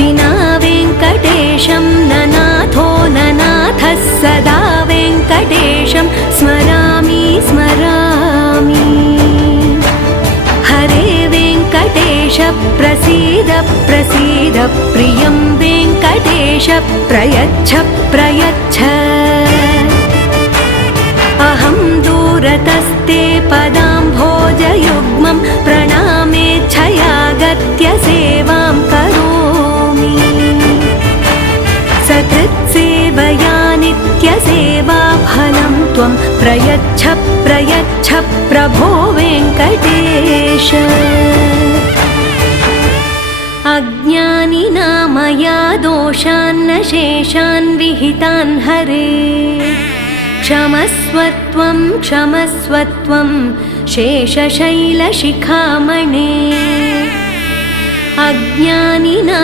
विना वेङ्कटेशं ननाथो ननाथः सदा वेङ्कटेशं स्मरामि स्मरामि। हरे वेङ्कटेश प्रसीद प्रसीद प्रियं वेङ्कटेश प्रयच्छ प्रयच्छ। अहं दूरतस्ते पदाम्भोजयुग्मं प्रणामेच्छयागत्य सेवां करोमि। सकृत्सेवया नित्यसेवाफलं त्वं प्रयच्छ प्रयच्छ प्रभो वेङ्कटेश। अज्ञानिना मया दोषान्न शेषान् विहितान् हरे क्षमस्वत्वं क्षमस्वत्वं शेषशैलशिखामणे। अज्ञानिना